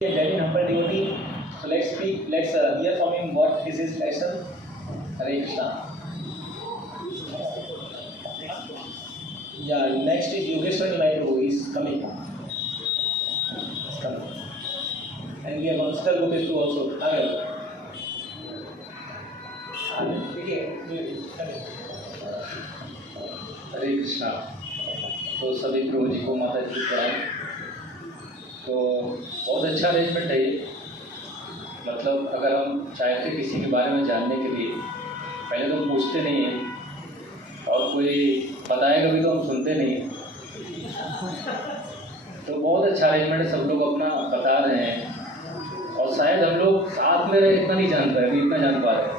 Jai Hamper devotee. So let's hear from him what is his lesson. Hare Krishna. Yeah, next is Yogeshwar Nimai Prabhu is coming. He's coming. And we have Monster Gopesh too also. हरे कृष्णा। तो सभी प्रभु जी को माता जी प्रणाम। तो बहुत अच्छा arrangement है ये। मतलब अगर हम चाहते किसी के बारे में जानने के लिए पहले तो हम पूछते नहीं हैं और कोई बताएगा भी तो हम सुनते नहीं हैं। तो बहुत अच्छा अरेंजमेंट है, सब लोग अपना बता रहे हैं और शायद हम लोग साथ में रहे इतना नहीं जान पाए, अभी इतना जान पा रहे हैं।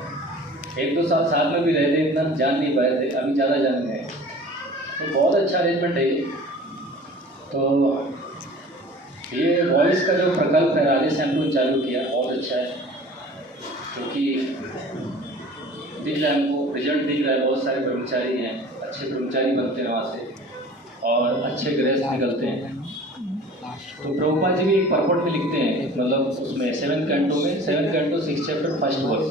एक दो साल साथ में भी रहते इतना जान नहीं पाए थे, अभी ज़्यादा जान गए। तो बहुत अच्छा अरेंजमेंट है ये। तो ये वॉइस का जो प्रकल्प है राजेश हमको चालू किया, बहुत अच्छा है क्योंकि दिख रहा है हमको, रिजल्ट दिख रहा है। बहुत सारे ब्रह्मचारी हैं, अच्छे ब्रह्मचारी बनते हैं वहाँ से और अच्छे गृहस्थ निकलते हैं। तो प्रभुपाद जी भी एक परपट में लिखते हैं, मतलब उसमें 7th कैंटो में 7th canto 6th chapter 1st verse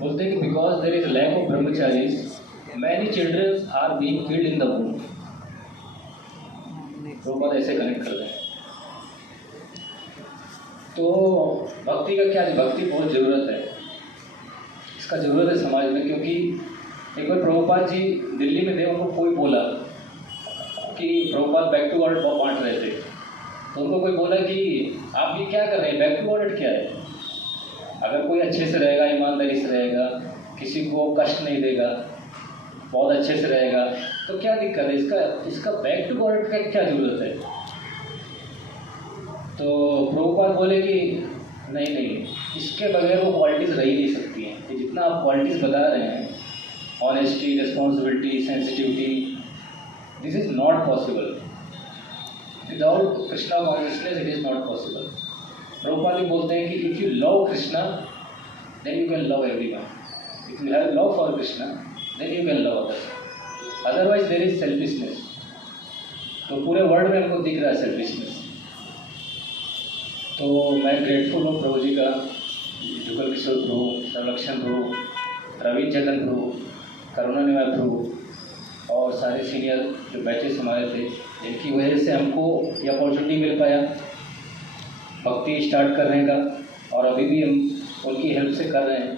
बोलते हैं कि because there is lack of brahmacharis many children are being killed in the womb. Prabhupada ऐसे कनेक्ट कर रहे हैं। तो भक्ति का क्या है? भक्ति बहुत ज़रूरत है, इसका ज़रूरत है समाज में। क्योंकि एक बार प्रभुपाद जी दिल्ली में थे, उनको कोई बोला कि प्रभुपाद बैक टू वर्ल्ड बांट रहे थे। तो उनको कोई बोला कि आप ये क्या कर रहे हैं, बैक टू वर्ल्ड क्या है? अगर कोई अच्छे से रहेगा, ईमानदारी से रहेगा, किसी को कष्ट नहीं देगा, बहुत अच्छे से रहेगा, तो क्या दिक्कत है? इसका बैक टू वर्ल्ड का क्या ज़रूरत है? तो प्रभुपाद बोले कि नहीं, इसके बगैर वो क्वालिटीज़ रह ही नहीं सकती हैं। कि जितना आप क्वालिटीज़ बता रहे हैं, honesty, responsibility, sensitivity, this is not possible without Krishna consciousness. It is not possible. Prabhupada ji बोलते हैं कि if you love Krishna then you can love everyone. If you have love for Krishna then you can love others, otherwise there is selfishness. तो पूरे world में हमको दिख रहा है सेल्फिशनेस। तो मैं ग्रेटफुल हूँ प्रभु जी का, जुगल किशोर प्रभु, संरक्षण प्रभु, रवि चंद्रन प्रभु, करुणा निवाय प्रभु और सारे सीनियर जो बैचेस हमारे थे, जिनकी वजह से हमको ये अपॉर्चुनिटी मिल पाया भक्ति स्टार्ट करने का। और अभी भी हम उनकी हेल्प से कर रहे हैं।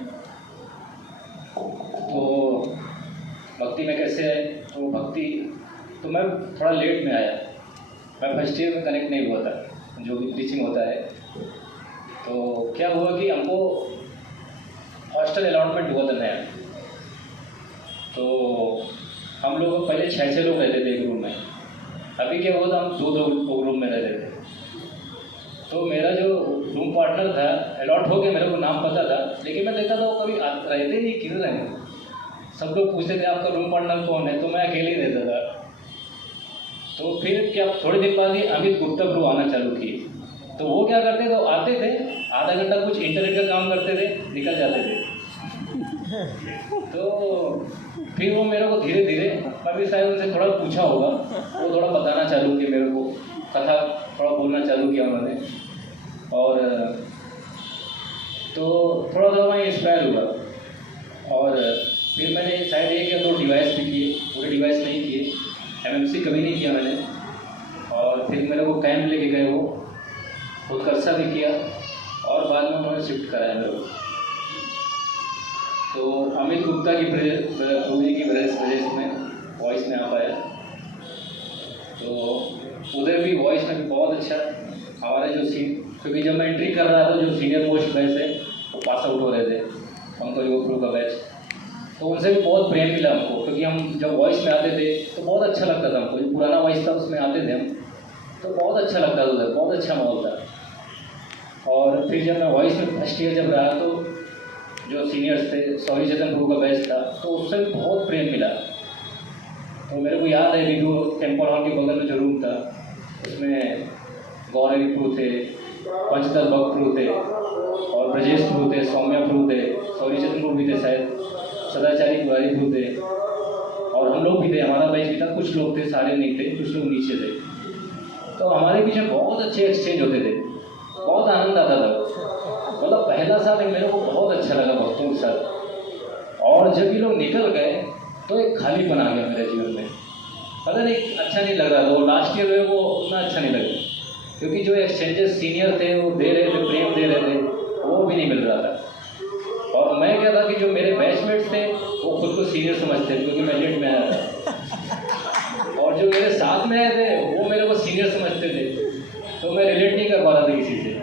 तो भक्ति में कैसे है? तो भक्ति तो मैं थोड़ा लेट में आया, मैं फर्स्ट ईयर में कनेक्ट नहीं हुआ था जो भी टीचिंग होता है। तो क्या हुआ कि हमको हॉस्टल अलॉटमेंट हुआ था नया। तो हम लोग पहले 6 लोग रहते थे एक रूम में। अभी क्या हुआ था, हम 2 रूम में रहते थे। तो मेरा जो रूम पार्टनर था अलॉट हो गया, मेरे को नाम पता था, लेकिन मैं देखता था वो कभी रहते नहीं, किधर रहे। सब लोग पूछते थे आपका रूम पार्टनर कौन है, तो मैं अकेले ही रहता था। तो फिर क्या थोड़े दिन बाद ही अमित गुप्ता प्रभु आना चालू किए। तो वो क्या करते थे, वो आते थे, आधा घंटा कुछ इंटरनेट का काम करते थे, निकल जाते थे। तो फिर वो मेरे को धीरे धीरे, अभी शायद उनसे थोड़ा पूछा होगा, वो थोड़ा बताना चालू किया मेरे को, कथा थोड़ा बोलना चालू किया उन्होंने। और तो थोड़ा थोड़ा मैं इंस्पायर हुआ। और फिर मैंने शायद 1 या 2 डिवाइस भी किए, पूरे डिवाइस नहीं किए, MMC कभी नहीं किया मैंने। और फिर मेरे को कैंप लेके गए, वो उत्कर्षा भी किया और बाद में उन्होंने शिफ्ट कराया मेरे को। तो अमित गुप्ता की प्रभु जी की वजह से मैं वॉइस में आ पाया। तो उधर भी वॉइस में भी बहुत अच्छा हमारे जो क्योंकि जब मैं एंट्री कर रहा था, जो सीनियर मोस्ट बैच है वो पास आउट हो रहे थे, हमको योगप्रभु का बैच। तो उनसे भी बहुत प्रेम मिला हमको, क्योंकि हम जब वॉइस में आते थे तो बहुत अच्छा लगता था हमको। जो पुराना वॉइस था उसमें आते थे हम, तो बहुत अच्छा लगता था उधर, बहुत अच्छा माहौल था। और फिर जब मैं वॉइस में फर्स्ट ईयर जब रहा, तो जो सीनियर्स थे, सौरी चेतन प्रभु का बैच था, तो उससे भी बहुत प्रेम मिला। तो मेरे को याद है वीडियो टेम्पल हॉल के बगल में जो रूम था, उसमें गौरवी प्रभु थे, पंचदल भक्त प्रभु थे और ब्रजेश प्रभु थे, सौम्या प्रभु थे, सौरी चेतन प्रभु भी थे, शायद सदाचारी कुमारी प्रभु थे और हम लोग भी थे। हमारा बैच भी था, कुछ लोग थे, सारे नहीं थे, कुछ लोग नीचे थे। तो हमारे बीच में बहुत अच्छे एक्सचेंज होते थे। बहुत आनंद आता था। मतलब पहला साल मेरे को बहुत अच्छा लगा भक्तों के साथ। और जब ये लोग निकल गए तो एक खालीपन आ गया मेरे जीवन में। पता नहीं, अच्छा नहीं लग रहा था। वो लास्ट ईयर में वो उतना अच्छा नहीं लगा, क्योंकि जो एक्सचेंजेस सीनियर थे वो दे रहे थे, प्रेम दे रहे थे, वो भी नहीं मिल रहा था। और मैं क्या था कि जो मेरे बैचमेट्स थे वो खुद को सीनियर समझते थे, क्योंकि मैं लेट में आया था। और जो मेरे साथ में आए थे वो मेरे को सीनियर समझते थे, तो मैं रिलेट नहीं कर पा रहा था किसी से।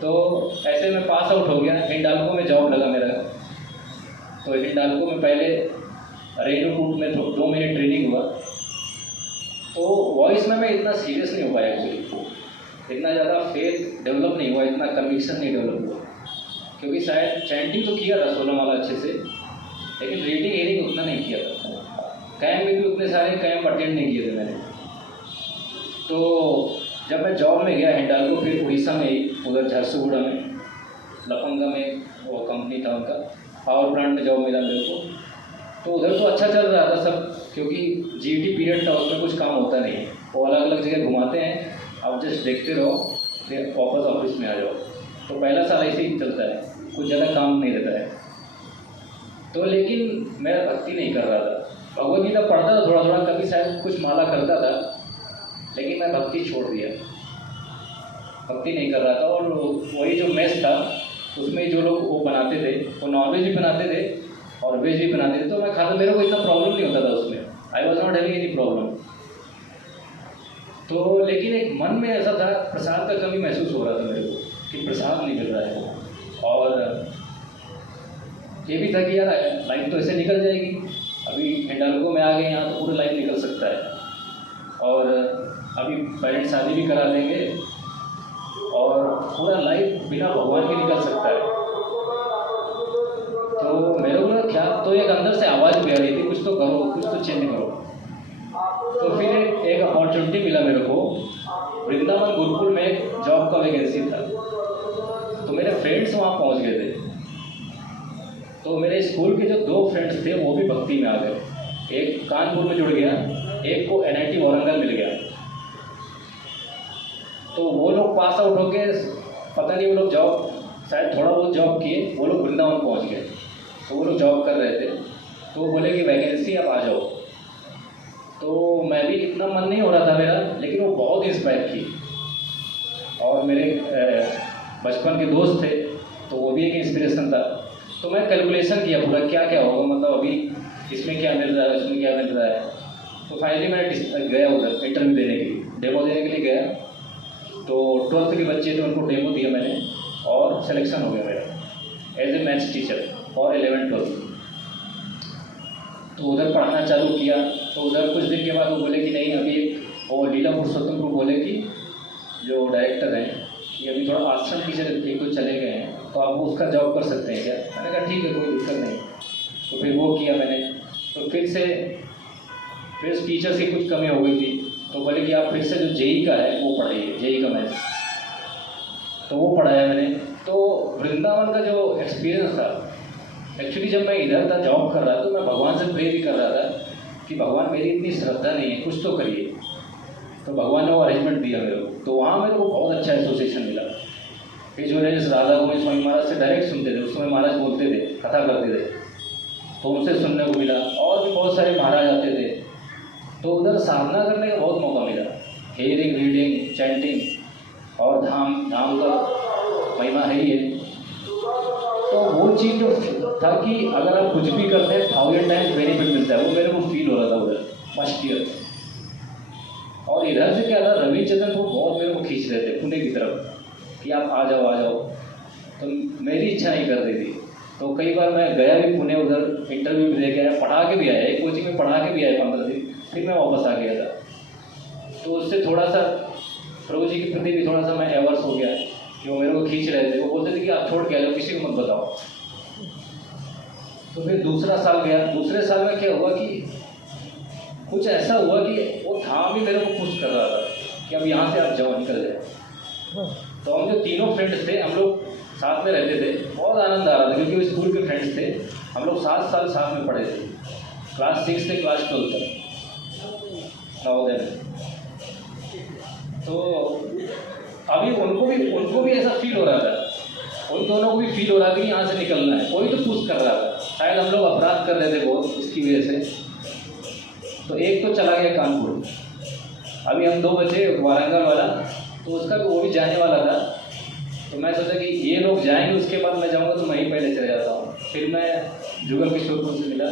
तो ऐसे में पास आउट हो गया। हिंडाल्को में जॉब लगा मेरा। तो हिंडाल्को में पहले रेणुकूट में 2 महीने ट्रेनिंग हुआ। तो वॉइस में मैं इतना सीरियस नहीं हो पाया एक्चुअली, इतना ज़्यादा फेथ डेवलप नहीं हुआ, इतना कन्विक्शन नहीं डेवलप हुआ, क्योंकि शायद चैंटिंग तो किया था 16 माला अच्छे से, लेकिन रीडिंग हेयरिंग उतना नहीं किया था। कैंप में भी उतने सारे कैंप अटेंड नहीं किए थे मैंने। तो जब मैं जॉब में गया हिंडाल्को, फिर उड़ीसा में ही उधर झारसुगुड़ा में लफंगा में वो कंपनी था उनका, पावर प्लांट में जॉब मिला मेरे को। तो उधर तो अच्छा चल रहा था सब, क्योंकि जीटी पीरियड था, उसमें कुछ काम होता नहीं, वो अलग अलग जगह घुमाते हैं, आप जस्ट देखते रहो, फिर वापस ऑफिस में आ जाओ। तो पहला साल ऐसे ही चलता है, कुछ ज़्यादा काम नहीं रहता है। तो लेकिन मैं भक्ति नहीं कर रहा था। भगवद गीता पढ़ता था थोड़ा थोड़ा, कभी शायद कुछ माला करता था, लेकिन मैं भक्ति छोड़ दिया, भक्ति नहीं कर रहा था। और वही जो मेस था उसमें जो लोग वो बनाते थे, वो नॉनवेज भी बनाते थे और वेज भी बनाते थे, तो मैं खाता, मेरे को इतना प्रॉब्लम नहीं होता था उसमें। I was not having any problem. तो लेकिन एक मन में ऐसा था, प्रसाद का कमी महसूस हो रहा था मेरे को कि प्रसाद नहीं मिल रहा है। और ये भी था कि यार लाइफ तो ऐसे निकल जाएगी, अभी हिंडाल्को में आ गए यहाँ तो पूरा लाइफ निकल सकता है, और अभी पेरेंट्स शादी भी करा देंगे और पूरा लाइफ बिना भगवान के निकल सकता है। तो मेरे को क्या, तो एक अंदर से आवाज़ भी आ रही थी, कुछ तो करो, कुछ तो चेंज करो। तो फिर एक अपॉर्चुनिटी मिला मेरे को, वृंदावन गुरुकुल में एक जॉब का वैकेंसी था। तो मेरे फ्रेंड्स वहाँ पहुँच गए थे। तो मेरे स्कूल के जो 2 फ्रेंड्स थे वो भी भक्ति में आ गए, एक कानपुर में जुड़ गया, एक को NIT औरंगाबाद मिल गया। तो वो लोग पास आउट होके, पता नहीं वो लोग जॉब, शायद थोड़ा बहुत जॉब किए, वो लोग वृंदावन पहुंच गए। तो वो लोग जॉब कर रहे थे, तो वो बोले कि वैकेंसी आप आ जाओ। तो मैं भी, इतना मन नहीं हो रहा था मेरा, लेकिन वो बहुत इंस्पायर की। और मेरे बचपन के दोस्त थे, तो वो भी एक इंस्पिरेशन था। तो मैं कैलकुलेशन किया पूरा, क्या क्या होगा, मतलब अभी इसमें क्या मिल रहा है, उसमें क्या मिल रहा है। तो फाइनली मैं गया उधर इंटरव्यू देने के लिए, डेमो देने के लिए गया। तो 12th के बच्चे थे, उनको डेमो दिया मैंने और सिलेक्शन हो गया मेरा एज ए मैथ्स टीचर और 11th-12th। तो उधर पढ़ाना चालू किया। तो उधर कुछ दिन के बाद वो बोले कि नहीं, अभी वो लीला पुरुषोत्तम को बोले कि जो डायरेक्टर हैं कि अभी थोड़ा आश्रम टीचर एक तो चले गए हैं, तो आप उसका जॉब कर सकते हैं क्या। मैंने कहा ठीक है, कोई दिक्कत नहीं। तो फिर वो किया मैंने। तो फिर टीचर्स की कुछ कमी हो गई थी, तो बोले कि आप फिर से जो JEE का है वो पढ़ाइए, JEE का मैथ्स। तो वो पढ़ाया मैंने। तो वृंदावन का जो एक्सपीरियंस था, एक्चुअली जब मैं इधर था जॉब कर रहा था, तो मैं भगवान से प्रे भी कर रहा था कि भगवान मेरी इतनी श्रद्धा नहीं है, कुछ तो करिए। तो भगवान ने वो अरेंजमेंट दिया मेरे को। तो वहाँ मेरे को बहुत अच्छा एसोसिएशन मिला। फिर जो है राधा गोविंद स्वामी महाराज से डायरेक्ट सुनते थे, उस समय महाराज बोलते थे, कथा करते थे, तो उनसे सुनने को मिला। और भी बहुत सारे महाराज आते थे, तो उधर साधना करने का बहुत मौका मिला। हेयरिंग, रीडिंग, चैंटिंग, और धाम का महिमा है ही है। तो वो चीज़ जो था कि अगर आप कुछ भी करते हैं 1000 टाइम्स बेनिफिट मिलता है, वो मेरे को फील हो रहा था उधर फर्स्ट ईयर। और इधर से क्या था, रविचंद्रन को बहुत मेरे को खींच रहे थे पुणे की तरफ कि आप आ जाओ आ जाओ। तो मेरी इच्छा नहीं कर रही थी। तो कई बार मैं गया भी पुणे, उधर इंटरव्यू भी दे के आया, पढ़ा के भी आया, एक कोचिंग में पढ़ा के भी आया 15 दिन, फिर मैं वापस आ गया था। तो उससे थोड़ा सा प्रभु जी के प्रति भी थोड़ा सा मैं एवर्स हो गया कि वो मेरे को खींच रहे थे। वो बोलते थे कि आप छोड़ के आ जाओ, किसी को मत बताओ। तो फिर दूसरा साल गया। दूसरे साल में क्या हुआ कि कुछ ऐसा हुआ कि वो धाम भी मेरे को पुश कर रहा था कि अब यहाँ से आप जाओ, निकल जाए। तो हम जो तीनों फ्रेंड्स थे, हम लोग साथ में रहते थे, बहुत आनंद आ रहा था, क्योंकि वो स्कूल के फ्रेंड्स थे। हम लोग 7 साल साथ में पढ़े थे, क्लास 6 से क्लास 12 तक नवोदय में। तो अभी उनको भी ऐसा फील हो रहा था, उन दोनों को भी फील हो रहा था कि यहाँ से निकलना है, कोई तो पुश कर रहा था। शायद हम लोग अपराध कर रहे थे बहुत इसकी वजह से। तो एक तो चला गया कानपुर, अभी हम 2 बचे वारंगल वाला, तो उसका भी वो भी जाने वाला था। तो मैं सोचा कि ये लोग जाएंगे उसके बाद मैं जाऊँगा, तो मैं ही पहले चले जाता हूँ। फिर मैं जुगल किशोरपुर से मिला,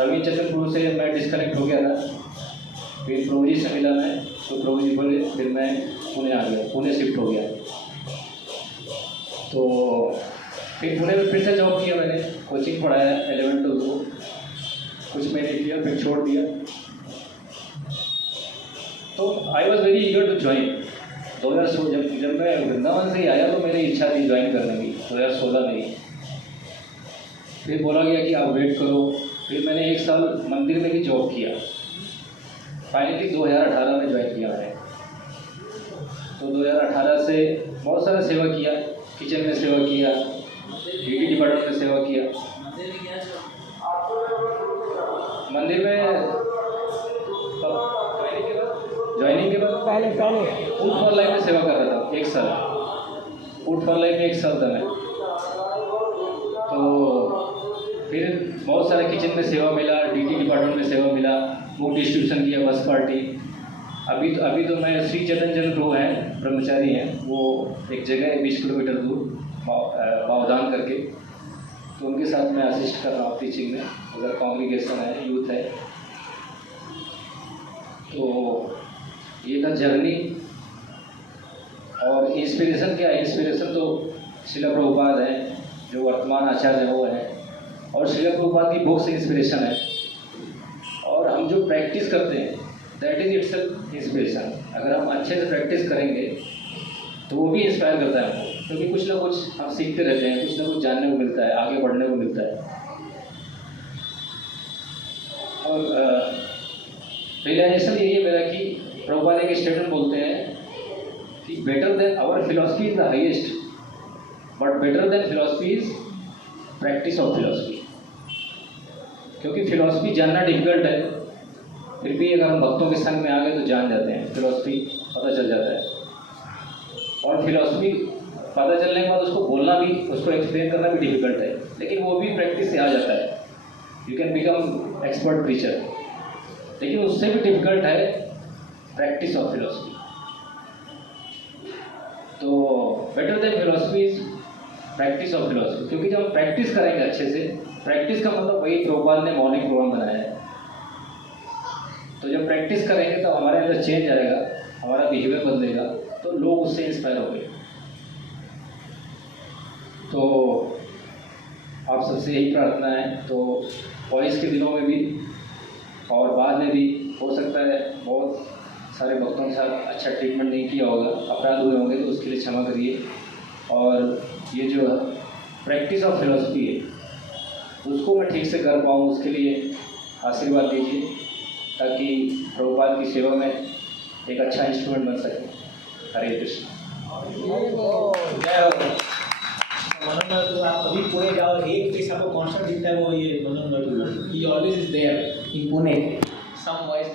रवि चतनपुर से मैं डिस्कनेक्ट हो गया था, फिर प्रभु जी से मिला मैं, तो प्रभु जी बोले, फिर मैं पुणे आ गया, पुणे शिफ्ट हो गया। तो फिर पुणे में फिर से जॉब किया मैंने, कोचिंग पढ़ाया 11-12 को, कुछ महीने किया फिर छोड़ दिया। तो I was very eager to join 2016। जब मैं वृंदावन से ही आया तो मेरी इच्छा थी ज्वाइन करने की 2016 में ही। फिर बोला गया कि आप वेट करो, फिर मैंने 1 साल मंदिर में भी जॉब किया। फाइनली 2018 में ज्वाइन किया मैंने। तो 2018 से बहुत सारा सेवा किया, किचन में सेवा किया, ड्यूटी डिपार्टमेंट में सेवा किया। मंदिर में ज्वाइनिंग के बाद पहले फूड फॉर लाइफ में सेवा कर रहा था 1 साल। फूड फॉर लाइफ में 1 साल था मैं। तो फिर बहुत सारे किचन में सेवा मिला, डीटी डिपार्टमेंट में सेवा मिला, बुक डिस्ट्रीब्यूशन किया, बस पार्टी। अभी तो मैं श्री चैतन्य जन प्रभु हैं, ब्रह्मचारी हैं, वो एक जगह है 20 किलोमीटर दूर बावधान करके, तो उनके साथ मैं असिस्ट कर रहा हूँ टीचिंग में। अगर कॉन्ग्रीगेशन है, यूथ है, तो ये था जर्नी। और इंस्पिरेशन क्या है? इंस्पिरेशन तो श्रील प्रभुपाद हैं, जो वर्तमान आचार्य हैं वो हैं, और श्रील प्रभुपाद की बुक से इंस्पिरेशन है। और हम जो प्रैक्टिस करते हैं दैट इज इटसेल्फ इंस्पिरेशन। अगर हम अच्छे से प्रैक्टिस करेंगे तो वो भी इंस्पायर करता है हमको, क्योंकि कुछ ना कुछ हम सीखते रहते हैं, कुछ ना कुछ जानने को मिलता है, आगे बढ़ने को मिलता है। और रियलाइजेशन यही है मेरा कि प्रभुपाद एक स्टेटमेंट बोलते हैं कि better than our philosophy is the highest, but better than philosophy is practice of philosophy. क्योंकि फिलॉसफी जानना डिफिकल्ट है, फिर भी अगर हम भक्तों के संग में आ गए तो जान जाते हैं, फिलॉसफी पता चल जाता है। और फिलॉसफी पता चलने के बाद उसको बोलना भी, उसको एक्सप्लेन करना भी डिफिकल्ट है, लेकिन वो भी प्रैक्टिस से आ जाता है। You can become expert preacher, लेकिन उससे भी डिफिकल्ट है प्रैक्टिस ऑफ फिलॉसफी। तो better than philosophy is practice of philosophy. क्योंकि जब हम प्रैक्टिस करेंगे अच्छे से, प्रैक्टिस का मतलब वही प्रभुपाद ने मॉर्निंग प्रोग्राम बनाया है। तो जब प्रैक्टिस करेंगे तो हमारे अंदर चेंज आएगा, हमारा बिहेवियर बदलेगा, तो लोग उससे इंस्पायर होंगे। तो आप सबसे यही प्रार्थना है। तो वॉइस के दिनों में भी और बाद में भी हो सकता है बहुत सारे भक्तों के साथ अच्छा ट्रीटमेंट नहीं किया होगा, अपराध हुए होंगे, तो उसके लिए क्षमा करिए। और ये जो प्रैक्टिस ऑफ फिलॉसफी है उसको मैं ठीक से कर पाऊँ, उसके लिए आशीर्वाद दीजिए, ताकि प्रभुपाद की सेवा में एक अच्छा इंस्ट्रूमेंट बन सके। हरे कृष्ण। जय हो। मनोहर, तो आप अभी पुणे जाओ, एक पीस आपको कॉन्सर्ट दिखता है, वो ये मनोहर ही always is there in Pune, some voice